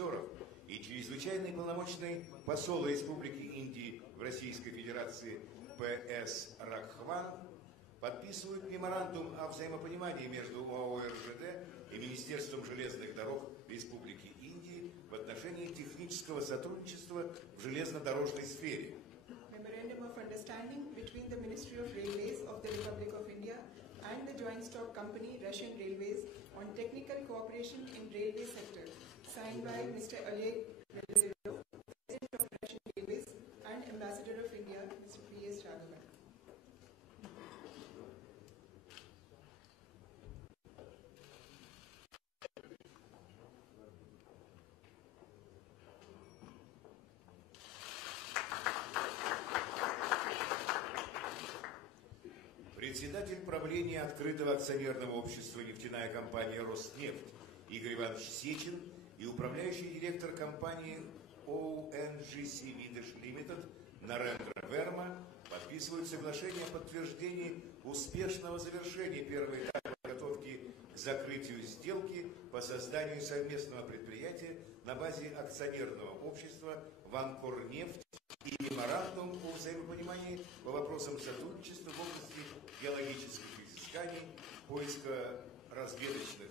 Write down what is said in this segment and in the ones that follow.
партнеров и чрезвычайный полномочный посол Республики Индии в Российской Федерации П.С. Ракхван подписывают меморандум о взаимопонимании между ОАО РЖД и Министерством железных дорог Республики Индии в отношении технического сотрудничества в железнодорожной сфере. Memorandum of Understanding between the Ministry of Railways of the Republic of India and the joint stock company Russian Railways on technical cooperation in railway sector, signed by Mr. Oleg President of Russian Railways and Ambassador of India, Mr. P.S. Raghavan. Председатель правления открытого акционерного общества «Нефтяная компания «Роснефть» Игорь Иванович Сечин и управляющий директор компании ONGC Videsh Limited Нарендра Верма подписывают соглашение о подтверждении успешного завершения первой этапа подготовки к закрытию сделки по созданию совместного предприятия на базе акционерного общества «Ванкорнефть» и меморандум о взаимопонимании по вопросам сотрудничества в области геологических изысканий, поиска разведочных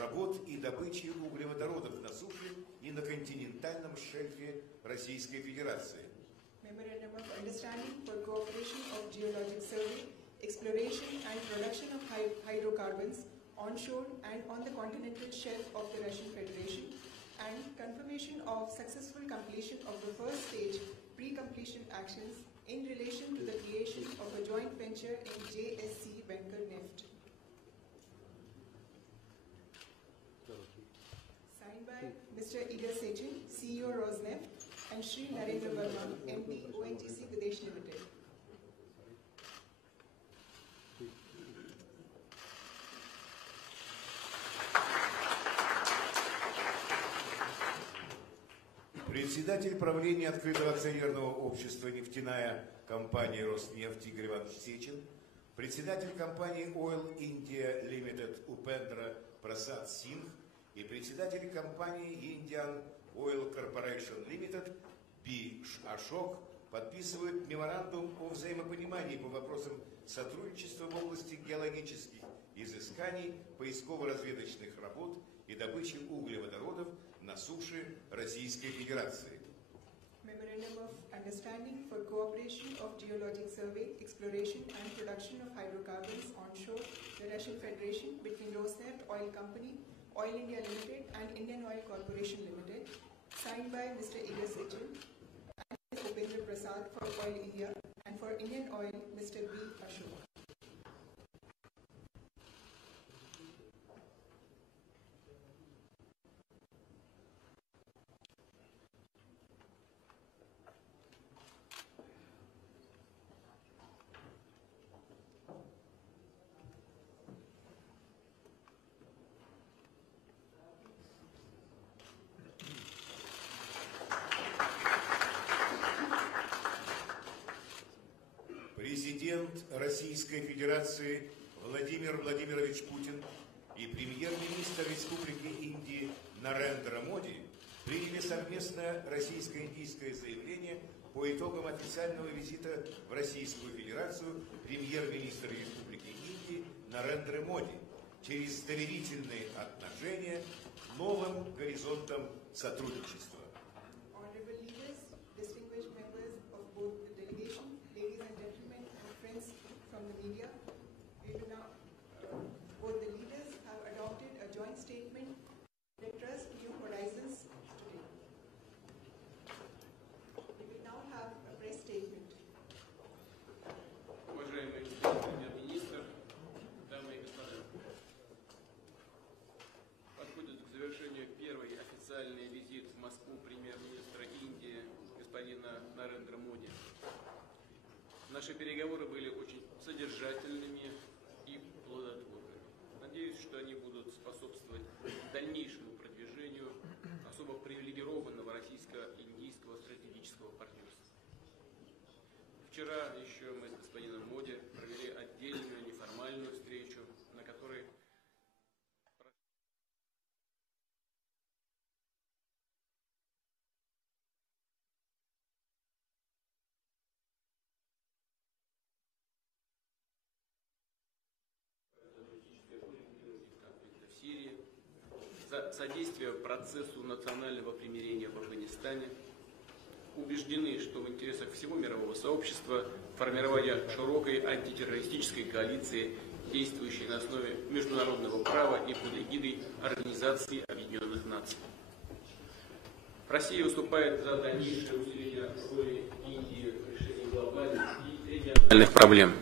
работ и добычи углеводородов на суше и на континентальном шельфе Российской Федерации. Memorandum of Understanding for Cooperation of Geologic Survey, Exploration and Production of Hydrocarbons onshore and on the continental shelf of the Russian Federation, and confirmation of successful completion of the first stage pre-completion actions in relation to the creation of a joint venture in JSC Vankorneft. Signed by Mr. Igor Sechin, CEO Rosneft, and Shri Narendra Verma, MD ONGC Videsh Limited. Председатель правления открытого акционерного общества «Нефтяная компания «Роснефть» Игорь Иванович Сечин, председатель компании Oil India Limited Упендра Прасад Сингх и председатель компании Indian Oil Corporation Limited Пи Ашок подписывают меморандум о взаимопонимании по вопросам сотрудничества в области геологических изысканий, поисково-разведочных работ и добычи углеводородов на суше Российской Федерации. Memorandum of Understanding for Cooperation of Geologic Survey, Exploration and Production of Hydrocarbons onshore, the Russian Federation between Rosneft Oil Company, Oil India Limited and Indian Oil Corporation Limited, signed by Mr. Igor Sechin and Mr. Upendra Prasad for Oil India and for Indian Oil, Mr. B. Ashok. Президент Российской Федерации Владимир Владимирович Путин и премьер-министр Республики Индии Нарендра Моди приняли совместное российско-индийское заявление по итогам официального визита в Российскую Федерацию премьер-министра Республики Индии Нарендры Моди через доверительные отношения к новым горизонтам сотрудничества. Наши переговоры были очень содержательными и плодотворными. Надеюсь, что они будут способствовать дальнейшему продвижению особо привилегированного российско-индийского стратегического партнерства. Вчера еще мы с господином Моди провели отдельную неформальную встречу, на которой содействия процессу национального примирения в Афганистане, убеждены, что в интересах всего мирового сообщества формирование широкой антитеррористической коалиции, действующей на основе международного права и под эгидой Организации Объединенных Наций. Россия выступает за дальнейшее усиление роли Индии в решении глобальных и региональных проблем.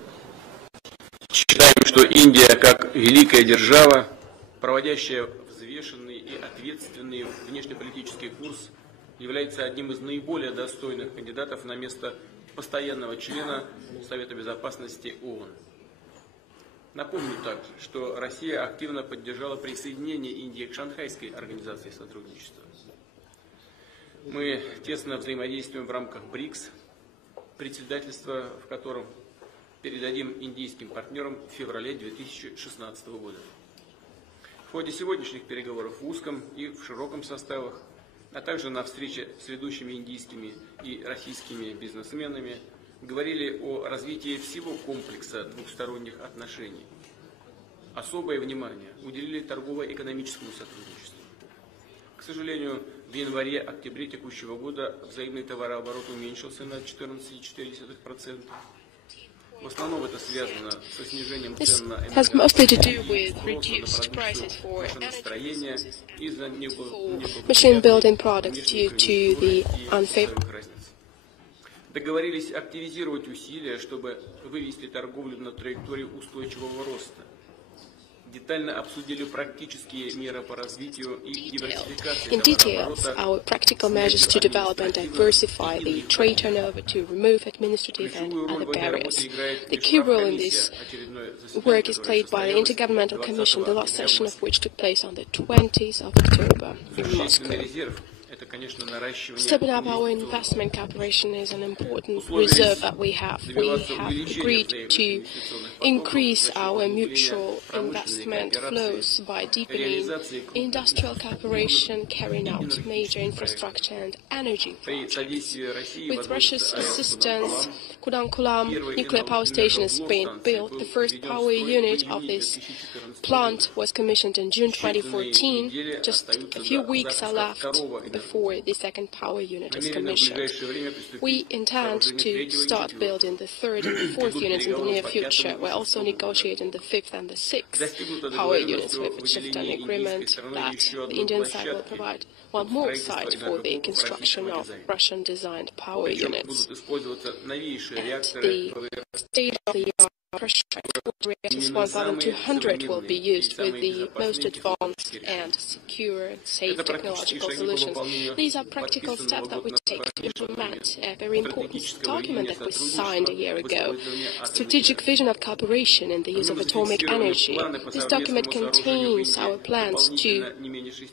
Считаем, что Индия, как великая держава, проводящая взвешенный и ответственный внешнеполитический курс, является одним из наиболее достойных кандидатов на место постоянного члена Совета Безопасности ООН. Напомню также, что Россия активно поддержала присоединение Индии к Шанхайской организации сотрудничества. Мы тесно взаимодействуем в рамках БРИКС, председательство в котором передадим индийским партнерам в феврале 2016 года. В ходе сегодняшних переговоров в узком и в широком составах, а также на встрече с ведущими индийскими и российскими бизнесменами, говорили о развитии всего комплекса двухсторонних отношений. Особое внимание уделили торгово-экономическому сотрудничеству. К сожалению, в январе-октябре текущего года взаимный товарооборот уменьшился на 14,4%. В основном это связано со снижением цен на энергостроение из-за machine building products due to the unfavorable. Договорились активизировать усилия, чтобы вывести торговлю на траекторию устойчивого роста. Детально обсудили практические меры по развитию и диверсификации In details, our practical measures to develop and diversify the trade turnover to remove administrative and other barriers. The key role in this work is played by the Intergovernmental Commission, the last session of which took place on the 20th of October in Moscow. Stepping up our investment cooperation is an important reserve that we have. We have agreed to increase our mutual investment flows by deepening industrial cooperation, carrying out major infrastructure and energy projects. With Russia's assistance, Kudankulam nuclear power station is being built. The first power unit of this plant was commissioned in June 2014. Just a few weeks are left before the second power unit is commissioned. We intend to start building the third and fourth units in the near future. We're also negotiating the fifth and the sixth power units. We've achieved an agreement that the Indian side will provide one more site for the construction of Russian-designed power units. And the state-of-the-art pressure reactors 1200 will be used with the most advanced and secure and safe technological solutions. These are practical steps that we take to implement a very important document that we signed a year ago, Strategic Vision of Cooperation in the Use of Atomic Energy. This document contains our plans to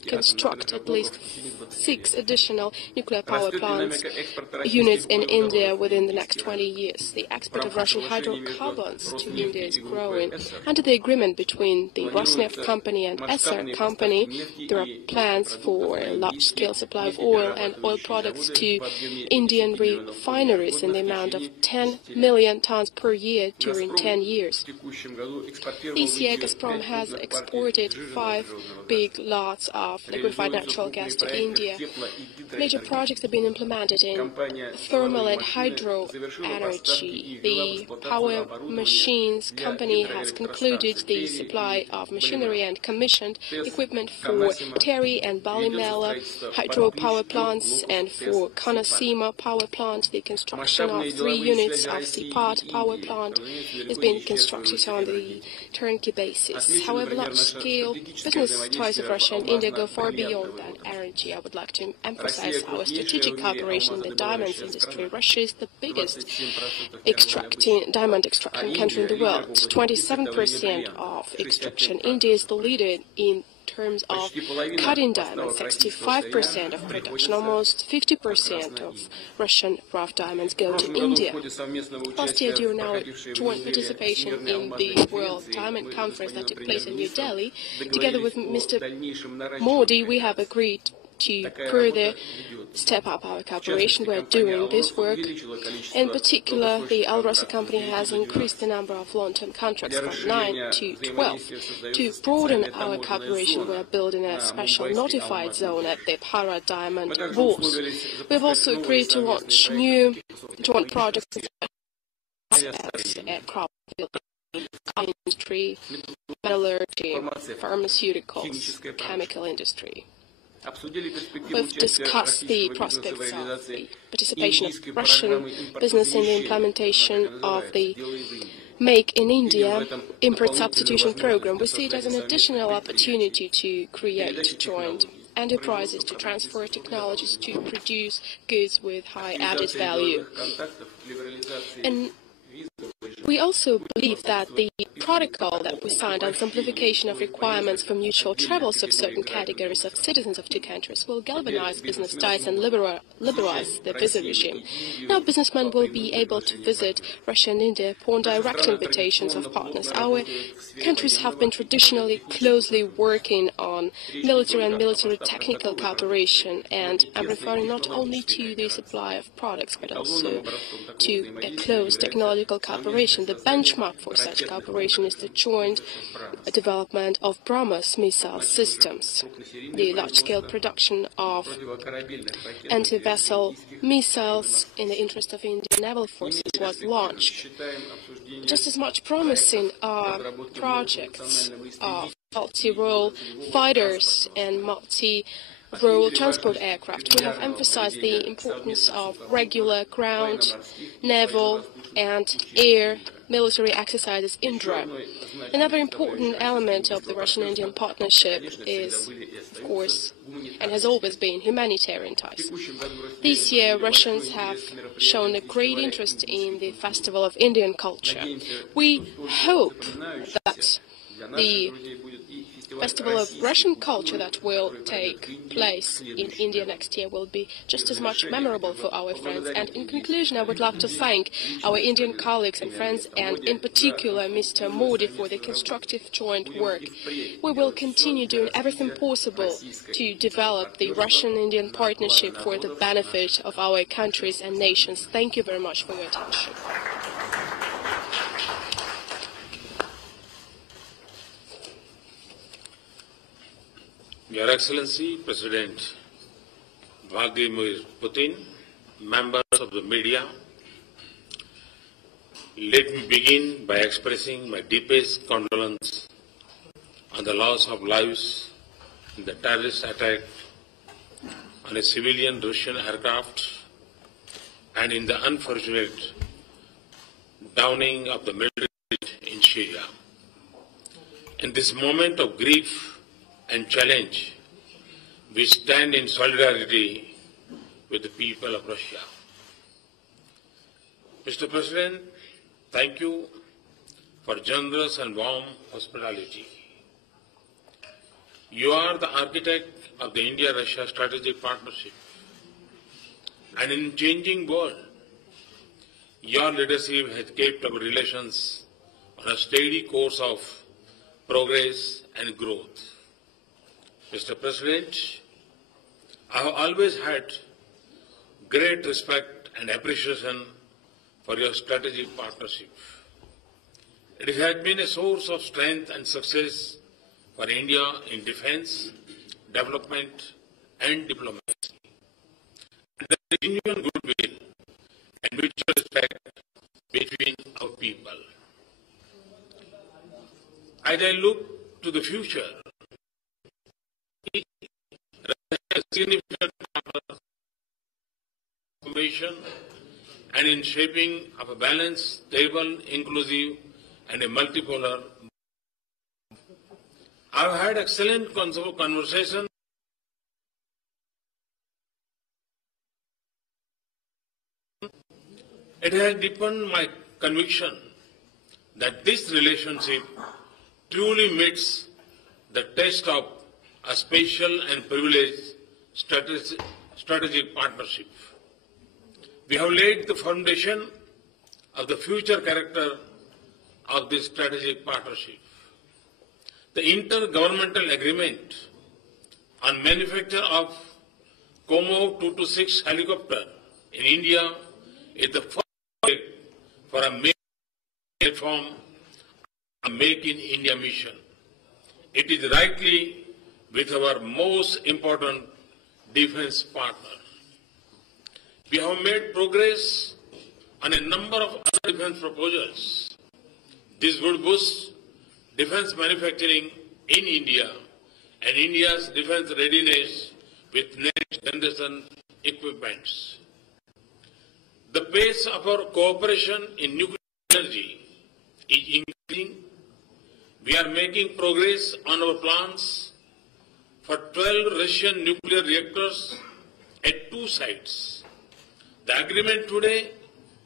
construct at least 6 additional nuclear power plants units in India within the next 20 years. The export of Russian hydrocarbons to India is growing. Under the agreement between the Rosneft company and Essar company, there are plans for a large-scale supply of oil and oil products to Indian refineries in the amount of 10 million tons per year during 10 years. This year, Gazprom has exported 5 big lots of liquefied natural gas to India. Major projects have been implemented in thermal and hydro energy. The power machines company has concluded the supply of machinery and commissioned equipment for Terry and Balimela hydropower plants, and for Kanasima power plant. The construction of 3 units of Sipat power plant is being constructed on the turnkey basis. However, large-scale business ties of Russia and India go far beyond that energy. I would like to emphasize our strategic cooperation in the diamonds industry. Russia is the biggest diamond extracting country in the world. 27% of extraction. India is the leader in terms of cutting diamonds, 65% of production, almost 50% of Russian rough diamonds go to India. Last year, during our joint participation in the World Diamond Conference that took place in New Delhi, together with Mr. Modi, we have agreed to further step up our cooperation. We're doing this work. In particular, the Al Rossi company has increased the number of long-term contracts from 9 to 12. To broaden our cooperation, we're building a special notified zone at the Para Diamond Vaults. We've also agreed to launch new joint projects as aircraft building, industry, metallurgy, pharmaceuticals, chemical industry. We've discussed the prospects of the participation of Russian business in the implementation of the Make in India import substitution program. We see it as an additional opportunity to create joint enterprises, to transfer technologies, to produce goods with high added value. And we also believe that the protocol that we signed on simplification of requirements for mutual travels of certain categories of citizens of two countries will galvanize business ties and liberalize the visa regime. Now businessmen will be able to visit Russia and India upon direct invitations of partners. Our countries have been traditionally closely working on military and military technical cooperation, and I'm referring not only to the supply of products but also to a close technological cooperation. The benchmark for such cooperation is the joint development of BrahMos missile systems. The large-scale production of anti-vessel missiles in the interest of Indian naval forces was launched. Just as much promising are projects of multi-role fighters and multi-role transport aircraft. We have emphasized the importance of regular ground, naval, and air military exercises in Indra. Another important element of the Russian-Indian partnership is, of course, and has always been, humanitarian ties. This year, Russians have shown a great interest in the Festival of Indian Culture. We hope that the Festival of Russian Culture that will take place in India next year will be just as much memorable for our friends. And in conclusion, I would like to thank our Indian colleagues and friends, and in particular Mr. Modi, for the constructive joint work. We will continue doing everything possible to develop the Russian-Indian partnership for the benefit of our countries and nations. Thank you very much for your attention. Your Excellency, President Vladimir Putin, members of the media, let me begin by expressing my deepest condolence on the loss of lives in the terrorist attack on a civilian Russian aircraft and in the unfortunate downing of the military in Syria. In this moment of grief and challenge, we stand in solidarity with the people of Russia. Mr. President, thank you for generous and warm hospitality. You are the architect of the India-Russia strategic partnership. And in changing world, your leadership has kept our relations on a steady course of progress and growth. Mr. President, I have always had great respect and appreciation for your strategic partnership. It has been a source of strength and success for India in defense, development, and diplomacy. And there is genuine goodwill and mutual respect between our people. As I look to the future, a significant cooperation and in shaping of a balanced, stable, inclusive, and a multipolar. I've had excellent conversation. It has deepened my conviction that this relationship truly meets the test of a special and privileged strategic partnership. We have laid the foundation of the future character of this strategic partnership. The intergovernmental agreement on manufacture of Como 226 helicopter in India is the first project for a major platform, a Make in India mission. It is rightly with our most important defense partner. We have made progress on a number of other defense proposals. This would boost defense manufacturing in India and India's defense readiness with next generation equipments. The pace of our cooperation in nuclear energy is increasing. We are making progress on our plans for 12 Russian nuclear reactors at 2 sites. The agreement today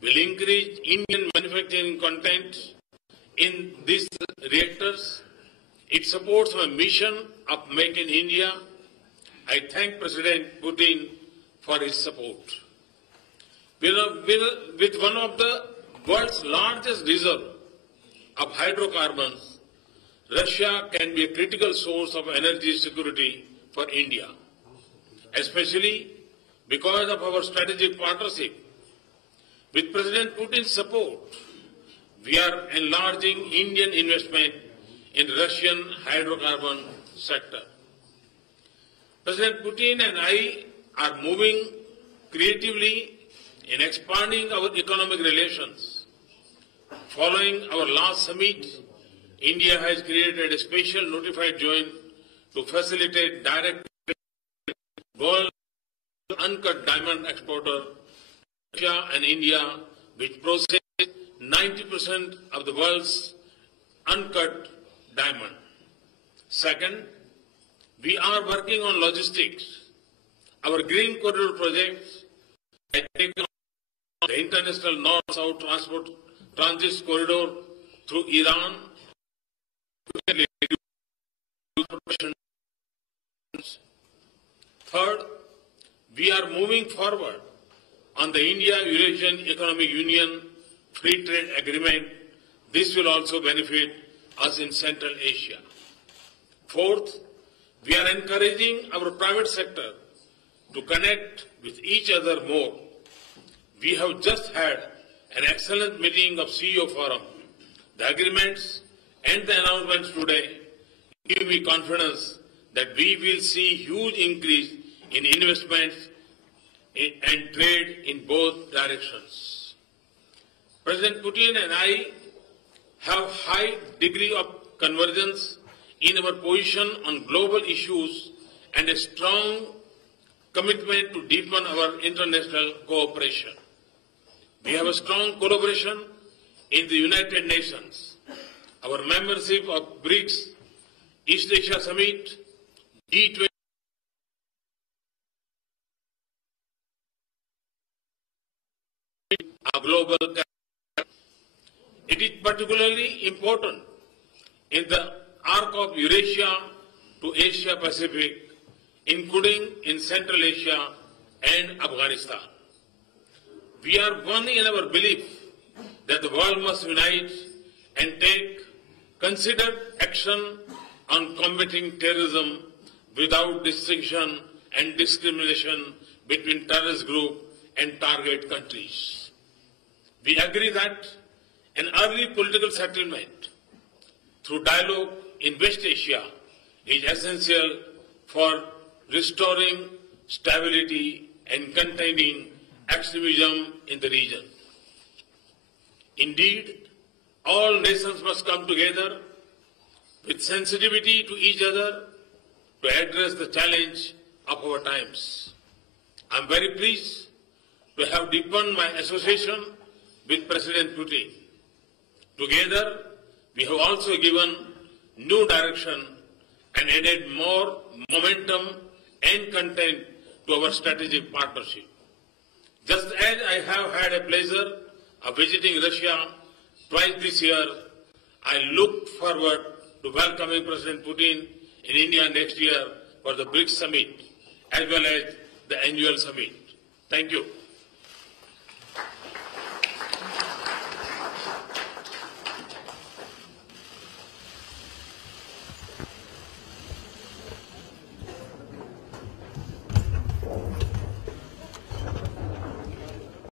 will increase Indian manufacturing content in these reactors. It supports my mission of Make in India. I thank President Putin for his support. With one of the world's largest reserves of hydrocarbons, Russia can be a critical source of energy security for India, especially because of our strategic partnership. With President Putin's support, we are enlarging Indian investment in Russian hydrocarbon sector. President Putin and I are moving creatively in expanding our economic relations. Following our last summit, India has created a special notified joint to facilitate direct world uncut diamond exporter, Russia and India, which process 90% of the world's uncut diamond. Second, we are working on logistics. Our Green Corridor projects has taken on the international north-south transit corridor through Iran. Third, we are moving forward on the India-Eurasian Economic Union Free Trade Agreement. This will also benefit us in Central Asia. Fourth, we are encouraging our private sector to connect with each other more. We have just had an excellent meeting of CEO Forum. The agreements and the announcements today give me confidence that we will see huge increase in investments and trade in both directions. President Putin and I have high degree of convergence in our position on global issues and a strong commitment to deepen our international cooperation. We have a strong collaboration in the United Nations. Our membership of BRICS, East Asia Summit, G20, our global. It is particularly important in the arc of Eurasia to Asia Pacific, including in Central Asia and Afghanistan. We are one in our belief that the world must unite and take considered action on combating terrorism without distinction and discrimination between terrorist groups and target countries. We agree that an early political settlement through dialogue in West Asia is essential for restoring stability and containing extremism in the region. Indeed, all nations must come together with sensitivity to each other to address the challenge of our times. I am very pleased to have deepened my association with President Putin. Together, we have also given new direction and added more momentum and content to our strategic partnership. Just as I have had a pleasure of visiting Russia twice this year, I look forward to welcoming President Putin in India next year for the BRICS summit as well as the annual summit. Thank you.